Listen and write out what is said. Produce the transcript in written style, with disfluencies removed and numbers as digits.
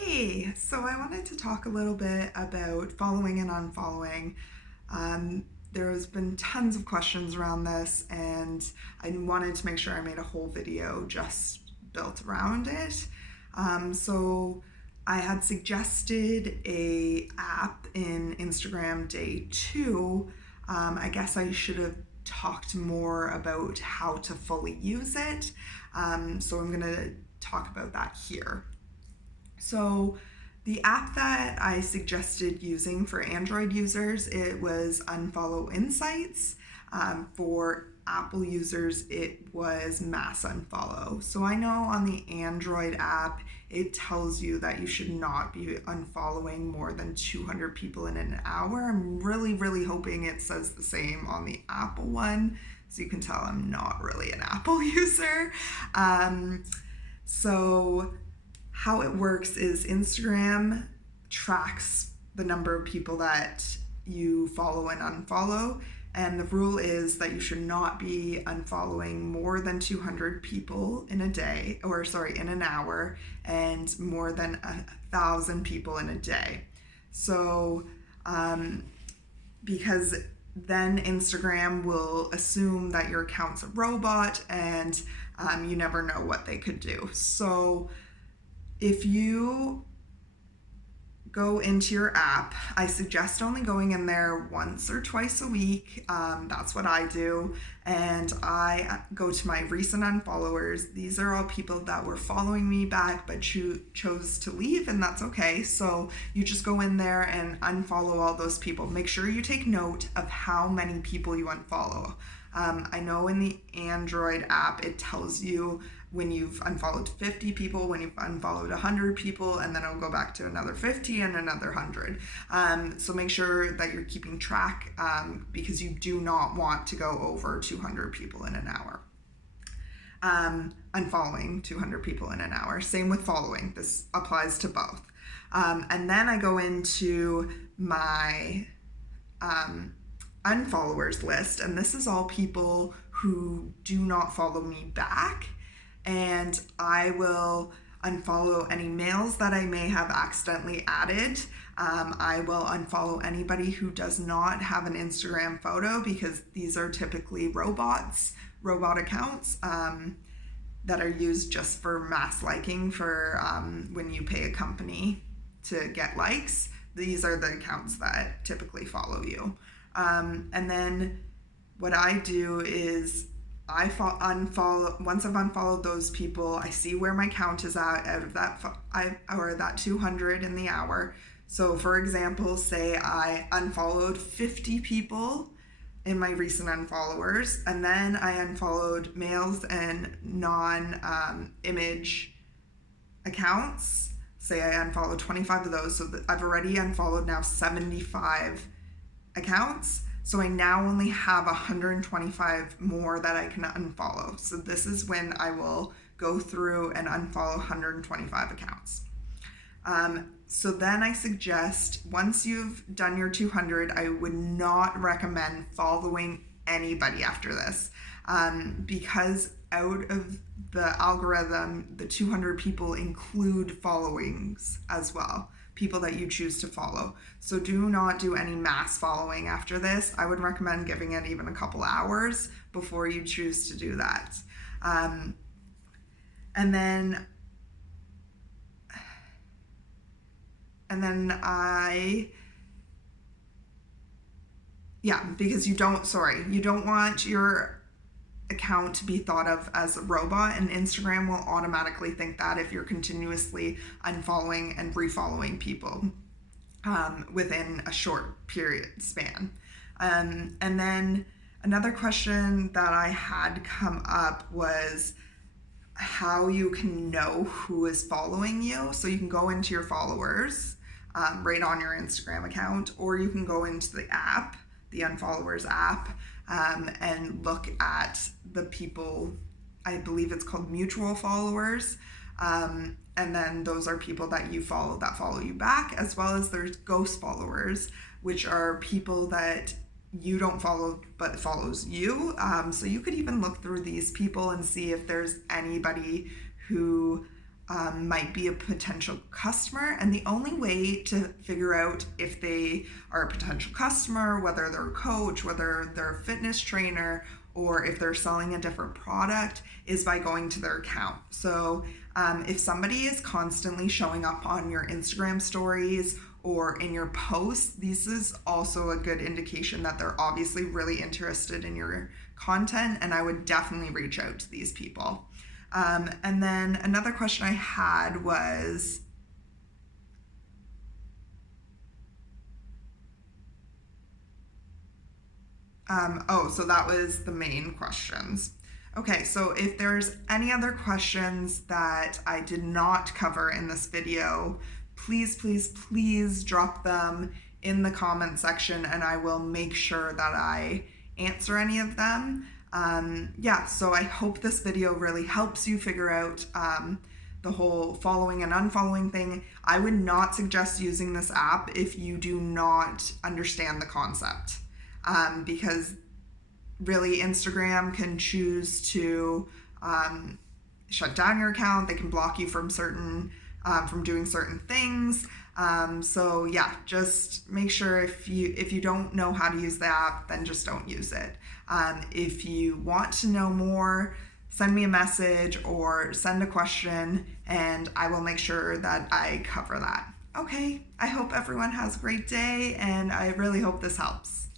Hey, so I wanted to talk a little bit about following and unfollowing. There's been tons of questions around this, and I wanted to make sure I made a whole video just built around it. So I had suggested a app in Instagram day two. I guess I should have talked more about how to fully use it. So I'm gonna talk about that here. So the app that I suggested using for Android users, it was Unfollow Insights. For Apple users, it was Mass Unfollow. So I know on the Android app, it tells you that you should not be unfollowing more than 200 people in an hour. I'm really hoping it says the same on the Apple one. So you can tell I'm not really an Apple user. So how it works is Instagram tracks the number of people that you follow and unfollow. And the rule is that you should not be unfollowing more than 200 people in a day, in an hour, and more than 1,000 people in a day. So, because then Instagram will assume that your account's a robot and you never know what they could do. So, if you go into your app, I suggest only going in there once or twice a week. That's what I do. And I go to my recent unfollowers. These are all people that were following me back but chose to leave, and that's okay. So you just go in there and unfollow all those people. Make sure you take note of how many people you unfollow. I know in the Android app, it tells you when you've unfollowed 50 people, when you've unfollowed 100 people, and then it'll go back to another 50 and another 100. So make sure that you're keeping track because you do not want to go over 200 people in an hour. Unfollowing 200 people in an hour. Same with following. This applies to both. And then I go into my unfollowers list, and this is all people who do not follow me back, and I will unfollow any males that I may have accidentally added. I will unfollow anybody who does not have an Instagram photo, because these are typically robot accounts that are used just for mass liking for when you pay a company to get likes. These are the accounts that typically follow you. And then what I do is unfollow. Once I've unfollowed those people, I see where my count is at out of that 200 in the hour. So for example, say I unfollowed 50 people in my recent unfollowers, and then I unfollowed males and non-image accounts. Say I unfollowed 25 of those, so I've already unfollowed now 75 accounts. So I now only have 125 more that I can unfollow. So this is when I will go through and unfollow 125 accounts. So then I suggest, once you've done your 200, I would not recommend following anybody after this, because out of the algorithm, the 200 people include followings as well, people that you choose to follow. So do not do any mass following after this. I would recommend giving it even a couple hours before you choose to do that. And then because you don't want your account to be thought of as a robot, and Instagram will automatically think that if you're continuously unfollowing and refollowing people within a short period span. And then another question that I had come up was how you can know who is following you. So you can go into your followers right on your Instagram account, or you can go into the app, the Unfollowers app, and look at the people. I believe it's called mutual followers. And then those are people that you follow that follow you back, as well as there's ghost followers, which are people that you don't follow but follows you. So you could even look through these people and see if there's anybody who might be a potential customer, and the only way to figure out if they are a potential customer, whether they're a coach, whether they're a fitness trainer, or if they're selling a different product, is by going to their account. So if somebody is constantly showing up on your Instagram stories or in your posts, this is also a good indication that they're obviously really interested in your content, and I would definitely reach out to these people. And then another question I had was, so that was the main questions. Okay, so if there's any other questions that I did not cover in this video, please drop them in the comment section and I will make sure that I answer any of them. So I hope this video really helps you figure out the whole following and unfollowing thing. I would not suggest using this app if you do not understand the concept, because really Instagram can choose to shut down your account. They can block you from from doing certain things. So yeah, just make sure if you don't know how to use the app, then just don't use it. If you want to know more, send me a message or send a question and I will make sure that I cover that. Okay, I hope everyone has a great day and I really hope this helps.